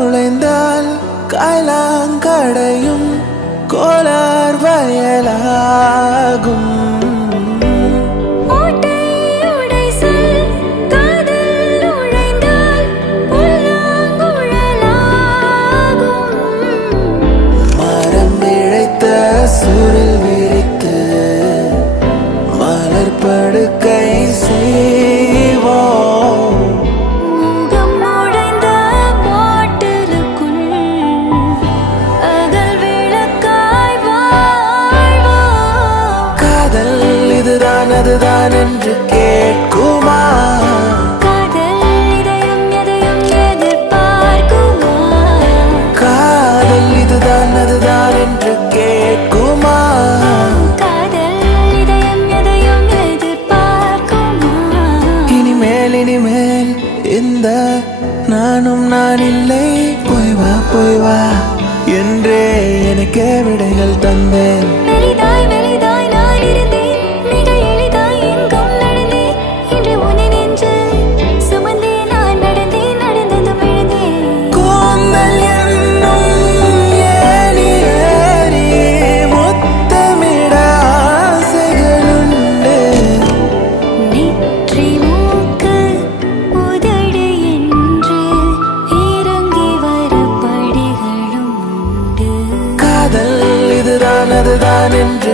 நுழைந்தால் காய்லாங்கடையும் கோலார் வயலாகும். மரம் இழைத்த சூழல் விரித்து மலர் படுக்கை செய்வோம். அதுதான் என்று கேட்குமா? காதல் இதயம் எதையும் எதிர்பார்க்குமா? காதல் இதுதான் அதுதான் என்று கேட்குமா? காதல் இதயம் எதையும் எதிர்பார்க்குமா? இனிமேல் இனிமேல் இந்த நானும் நான் இல்லை, போய் வா என்றே எனக்கே விடைகள் தந்தேன். வெளிதாய் வெளிதாய் நான் இருந்தேன், மிக எளிதாய் எங்கும் நடந்தேன். இன்று உன்னை நெஞ்சில் சுமந்தே நான் நடந்தேன், நடந்ததும் எழுந்தேன். கூந்தல் என்னும் ஏணி ஏறி முத்தமிட ஆசைகளுண்டு. நெற்றி மூக்கு உதடு என்று இறங்கி வர படிகளும் உண்டு. காதல் இதுதான் அதுதான் என்று